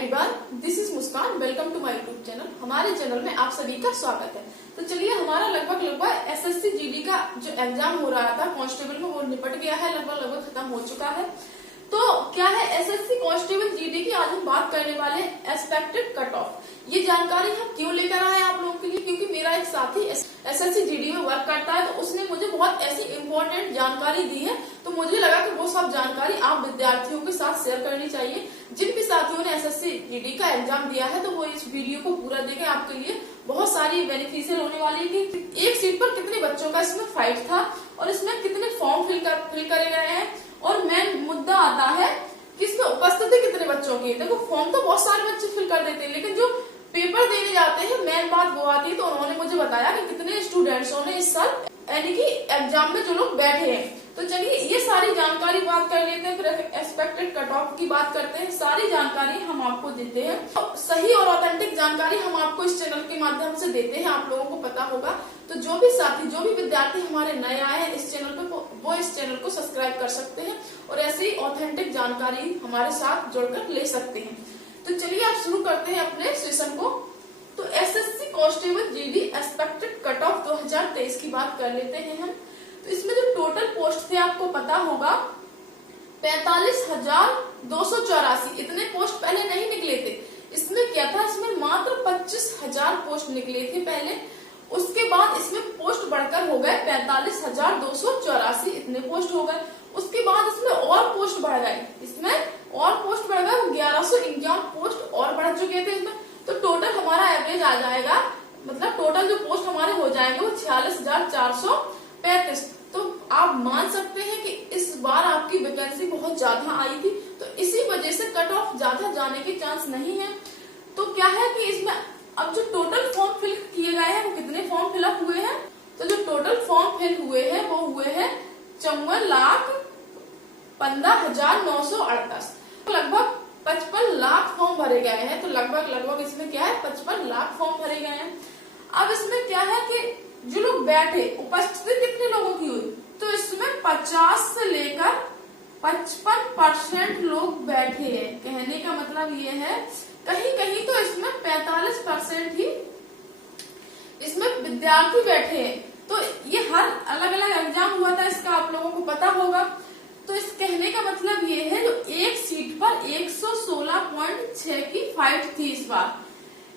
Everyone, this is Muskan. Welcome to my YouTube channel. हमारे channel में आप सभी का स्वागत है। तो चलिए, हमारा लगभग एसएससी जीडी का जो एग्जाम हो रहा था कांस्टेबल में, वो निपट गया है, लगभग खत्म हो चुका है। तो क्या है एसएससी कांस्टेबल जीडी की आज हम बात करने वाले हैं एक्सपेक्टेड कट ऑफ। ये जानकारी हम क्यों लेकर आए आप लोगों के लिए, क्योंकि मेरा एक साथी एसएससी जीडी में वर्क करता है, तो उसने मुझे बहुत ऐसी इंपॉर्टेंट जानकारी दी है, तो मुझे लगा कि वो सब जानकारी आप विद्यार्थियों के साथ शेयर करनी चाहिए। जिन भी साथियों ने एसएससी जीडी का एग्जाम दिया है, तो वो इस वीडियो को पूरा देखें, आपके लिए बहुत सारी बेनिफिशियल होने वाली है कि एक सीट पर कितने बच्चों का इसमें फाइट था और इसमें कितने फॉर्म फिल करे गए हैं, और मेन मुद्दा आता है कि इसमें उपस्थिति कितने बच्चों की। देखो, फॉर्म तो बहुत सारे बच्चे फिल कर देते हैं, लेकिन जो पेपर देने जाते हैं मेन बात वो आती है। तो उन्होंने मुझे बताया कि कितने स्टूडेंट्सों ने इस साल यानी कि एग्जाम में जो लोग बैठे हैं। तो चलिए, ये सारी जानकारी बात कर लेते हैं, फिर एक्सपेक्टेड कट ऑफ की बात करते हैं। सारी जानकारी हम आपको देते हैं, तो सही और ऑथेंटिक जानकारी हम आपको इस चैनल के माध्यम से देते हैं, आप लोगों को पता होगा। तो जो भी साथी, जो भी विद्यार्थी हमारे नए आए हैं इस चैनल पे, वो इस चैनल को सब्सक्राइब कर सकते हैं और ऐसी ऑथेंटिक जानकारी हमारे साथ जुड़कर ले सकते हैं। तो चलिए, आप शुरू करते हैं अपने सेशन को। तो SSC constable GD expected cut off 2023 की बात कर लेते हैं हम। तो इसमें जो टोटल पोस्ट थे आपको पता होगा 45,284। इतने पोस्ट पहले नहीं निकले थे। इसमें क्या था, इसमें मात्र 25,000 पोस्ट निकले थे पहले। उसके बाद इसमें पोस्ट बढ़कर हो गए 45,284, इतने पोस्ट हो गए। उसके बाद इसमें और पोस्ट बढ़ गए, इसमें और पोस्ट बढ़ गए, 1151 पोस्ट और बढ़ चुके थे इसमें। तो टोटल हमारा एवरेज आ जाएगा, मतलब टोटल जो पोस्ट हमारे हो जाएंगे वो 46,435। तो आप मान सकते हैं कि इस बार आपकी वैकेंसी बहुत ज्यादा आई थी, तो इसी वजह से कट ऑफ ज्यादा जाने के चांस नहीं है। तो क्या है कि इसमें अब जो टोटल फॉर्म फिल किए गए हैं, वो कितने फॉर्म फिलअप हुए हैं, तो जो टोटल फॉर्म फिल हुए हैं वो हुए हैं 54,15,938। लगभग 55 लाख फॉर्म भरे गए हैं। तो लगभग इसमें क्या है, 55 लाख फॉर्म भरे गए हैं। अब इसमें क्या है कि जो लोग बैठे, उपस्थिति कितने लोगों की हुई, तो इसमें 50 से लेकर 55% लोग बैठे हैं। कहने का मतलब ये है, कहीं कहीं तो इसमें 45% ही इसमें विद्यार्थी बैठे हैं। तो ये हर अलग अलग एग्जाम हुआ था, इसका आप लोगों को पता होगा। तो इस कहने का मतलब ये है, जो एक सीट पर 116.6 की फाइट थी इस बार,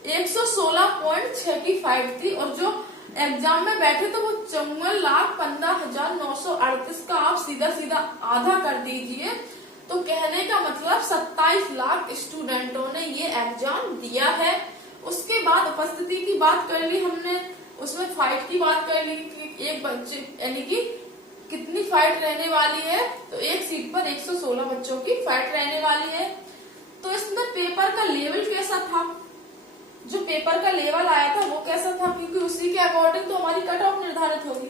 116.6 की फाइट थी, और जो एग्जाम में बैठे तो वो 54,15,938 का आप सीधा सीधा आधा कर दीजिए। तो कहने का मतलब 27 लाख स्टूडेंटों ने ये एग्जाम दिया है। उसके बाद उपस्थिति की बात कर ली हमने, उसमें फाइट की बात कर ली कि एक बच्चे यानी कि कितनी फाइट रहने वाली है, तो एक सीट पर 116 बच्चों की फाइट रहने वाली है। तो इसमें पेपर का लेवल कैसा था, जो पेपर का लेवल आया था वो कैसा था, क्योंकि उसी के अकॉर्डिंग तो हमारी कट ऑफ निर्धारित होगी।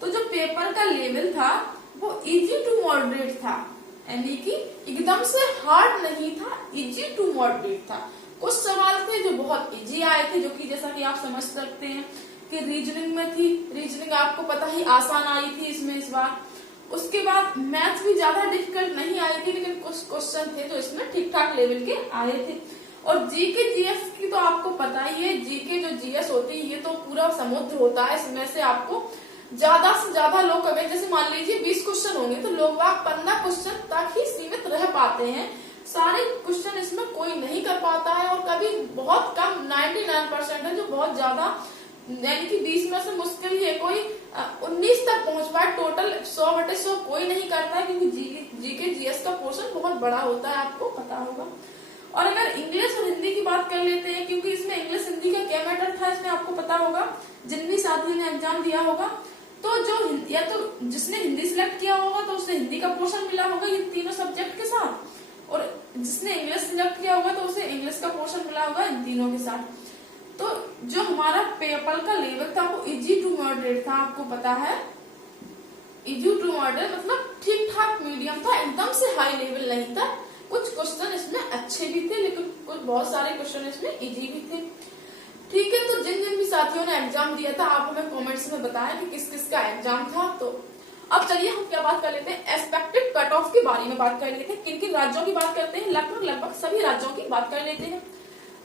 तो जो पेपर का लेवल था वो इजी टू मॉडरेट था, यानी कि एकदम से हार्ड नहीं था, इजी टू मॉडरेट था। कुछ सवाल थे जो बहुत इजी आए थे, जो कि जैसा कि आप समझ सकते हैं कि रीजनिंग में थी, रीजनिंग आपको पता ही आसान आई थी इसमें इस बार। उसके बाद मैथ्स भी ज्यादा डिफिकल्ट नहीं आई थी, लेकिन कुछ क्वेश्चन थे तो इसमें ठीक ठाक लेवल के आए थे। और जीके जीएस की तो आपको पता ही है, जीके जो जीएस होती है ये तो पूरा समुद्र होता है। इसमें से आपको ज्यादा से ज्यादा लोग, अगर जैसे मान लीजिए 20 क्वेश्चन होंगे, तो लोग 15 क्वेश्चन तक ही सीमित रह पाते हैं। सारे क्वेश्चन इसमें कोई नहीं कर पाता है, और कभी बहुत कम 99% है जो बहुत ज्यादा, यानी कि 20 में से मुश्किल ही है कोई 19 तक पहुंच पाए। टोटल 100/100 कोई नहीं करता है, क्योंकि जीके जीएस का पोर्शन बहुत बड़ा होता है, आपको पता होगा। और अगर इंग्लिश और हिंदी की बात कर लेते हैं, क्योंकि इसमें इंग्लिश हिंदी का क्या मैटर था इसमें आपको पता होगा, जिन भी साथी ने एग्जाम दिया होगा। तो जो या तो जिसने हिंदी सिलेक्ट किया होगा तो उसे हिंदी का पोर्शन मिला होगा ये तीनों सब्जेक्ट के साथ, और जिसने इंग्लिश सिलेक्ट किया होगा तो उसे इंग्लिश का पोर्शन मिला होगा इन तीनों के साथ। तो जो हमारा पेपर का लेवल था वो इजी टू मॉडरेट था, आपको पता है। इजी टू मॉडरेट मतलब ठीक ठाक मीडियम था, एकदम से हाई लेवल नहीं था। कुछ क्वेश्चन इसमें अच्छे भी थे, लेकिन कुछ बहुत सारे क्वेश्चन इसमें इजी भी थे। ठीक है, तो जिन जिन भी साथियों ने एग्जाम दिया था, आप हमें कमेंट्स में बताएं कि किस किस का एग्जाम था। तो अब चलिए हम क्या बात कर लेते हैं, एक्सपेक्टेड कट ऑफ के बारे में बात कर लेते हैं। किन किन राज्यों की बात करते हैं, लगभग सभी राज्यों की बात कर लेते हैं।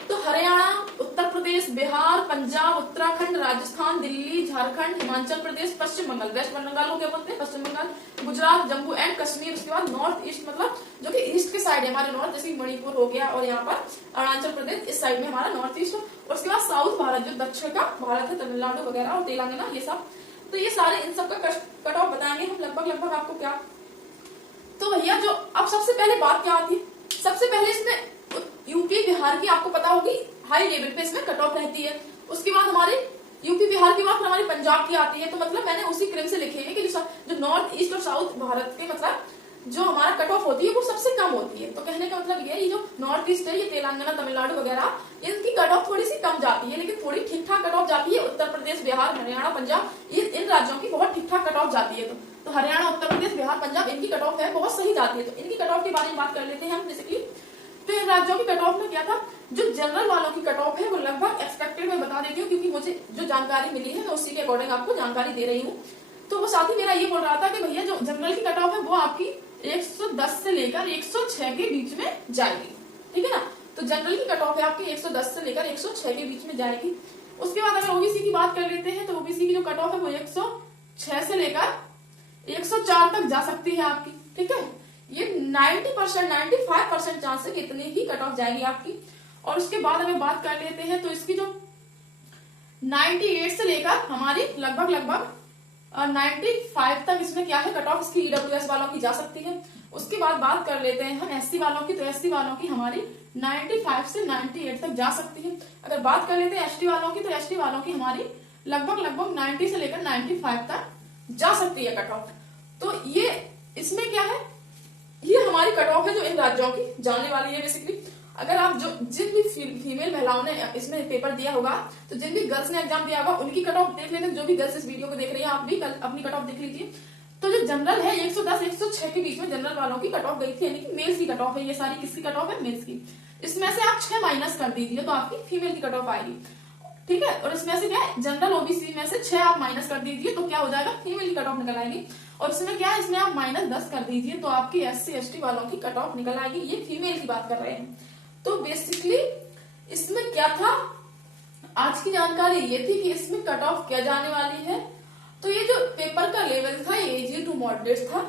तो हरियाणा, उत्तर प्रदेश, बिहार, पंजाब, उत्तराखंड, राजस्थान, दिल्ली, झारखंड, हिमाचल प्रदेश, पश्चिम बंगाल, वेस्ट बंगाल को क्या बोलते हैं, पश्चिम बंगाल, गुजरात, जम्मू एंड कश्मीर, उसके बाद नॉर्थ ईस्ट मतलब जो कि ईस्ट के साइड है हमारे नॉर्थ, जैसे मणिपुर हो गया और यहाँ पर अरुणाचल प्रदेश, इस साइड में हमारा नॉर्थ ईस्ट। और उसके बाद साउथ भारत जो दक्षिण का भारत है, तमिलनाडु वगैरह और तेलंगाना, ये सब। तो ये सारे इन सब का कट ऑफ बताएंगे हम लगभग आपको क्या। तो भैया जो अब सबसे पहले बात क्या आती है, सबसे पहले इसमें यूपी बिहार की आपको पता होगी हाई लेवल पे इसमें कट ऑफ रहती है। उसके बाद हमारे यूपी बिहार की बात हमारी पंजाब की आती है। तो मतलब मैंने उसी क्रम से लिखे हैं कि जो नॉर्थ ईस्ट और साउथ भारत के मतलब जो हमारा कट ऑफ होती है वो सबसे कम होती है। तो कहने का मतलब ये जो नॉर्थ ईस्ट है, ये तेलंगाना, तमिलनाडु वगैरह, इनकी कट ऑफ थोड़ी सी कम जाती है, लेकिन थोड़ी ठीक ठाक कट ऑफ जाती है। उत्तर प्रदेश, बिहार, हरियाणा, पंजाब, ये इन राज्यों की बहुत ठीक ठाक कट ऑफ जाती है। तो हरियाणा, उत्तर प्रदेश, बिहार, पंजाब, इनकी कट ऑफ है बहुत सही जाती है। तो इनकी कट ऑफ के बारे में बात कर लेते हैं हम बेसिकली। तो इन राज्यों की कट ऑफ में क्या था, जो जनरल वालों की कट ऑफ है वो लगभग एक्सपेक्टेड मैं बता देती हूँ, क्योंकि मुझे जो जानकारी मिली है मैं उसी के अकॉर्डिंग आपको जानकारी दे रही हूँ। तो वो साथी मेरा ये बोल रहा था कि भैया जो जनरल की कट ऑफ है वो आपकी 110 से लेकर 106 के बीच में जाएगी, ठीक है ना। तो जनरल की कट ऑफ है आपकी 110 से लेकर 106 के बीच में जाएगी। उसके बाद अगर ओबीसी की बात कर लेते हैं तो ओबीसी की जो कट ऑफ है वो 106 से लेकर 104 तक जा सकती है आपकी, ठीक है। ये 90% 95% चांस है कि इतनी ही कट ऑफ जाएगी आपकी। और उसके बाद अगर बात कर लेते हैं तो इसकी जो 98 से लेकर हमारी लगभग 95 तक इसमें क्या है कट ऑफ इसकी ईडब्ल्यूएस वालों की जा सकती है। उसके बाद बात कर लेते हैं हम एससी वालों की, तो एससी वालों की हमारी 95 से 98 तक जा सकती है। अगर बात कर लेते हैं एसटी वालों की, तो एसटी वालों की हमारी लगभग 90 से लेकर 95 तक जा सकती है कट ऑफ। तो ये इसमें क्या है, ये हमारी कट ऑफ है जो इन राज्यों की जाने वाली है बेसिकली। अगर आप जो जिन भी फीमेल महिलाओं ने इसमें पेपर दिया होगा, तो जिन भी गर्ल्स ने एग्जाम दिया होगा उनकी कट ऑफ देख लेते हैं। जो भी गर्ल्स इस वीडियो को देख रही है आप भी कल अपनी कट ऑफ देख लीजिए। तो जो जनरल है 110 106 के बीच में जनरल वालों की कट ऑफ गई थी, यानी कि मेल्स की कट ऑफ है। ये सारी किसकी कट ऑफ है, मेल्स की। इसमें से आप 6 माइनस कर दीजिए तो आपकी फीमेल की कट ऑफ आएगी, ठीक है। और इसमें से क्या है, जनरल ओबीसी में से 6 आप माइनस कर दीजिए तो क्या हो जाएगा, फीमेल की कट ऑफ निकल आएगी। और इसमें क्या है, इसमें आप -10 कर दीजिए तो आपकी एससी एसटी वालों की कट ऑफ निकल आएगी। ये फीमेल की बात कर रहे हैं। तो बेसिकली इसमें क्या था, आज की जानकारी ये थी कि इसमें कट ऑफ क्या जाने वाली है। तो ये जो पेपर का लेवल था ये इजी टू मॉडरेट था।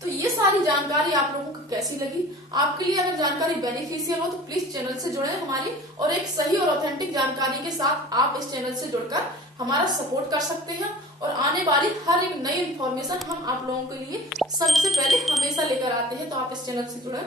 तो ये सारी जानकारी आप लोगों को कैसी लगी, आपके लिए अगर जानकारी बेनिफिशियल हो तो प्लीज चैनल से जुड़े हमारी, और एक सही और ऑथेंटिक जानकारी के साथ आप इस चैनल से जुड़कर हमारा सपोर्ट कर सकते हैं। और आने वाली हर एक नई इन्फॉर्मेशन हम आप लोगों के लिए सबसे पहले हमेशा लेकर आते हैं। तो आप इस चैनल से जुड़े।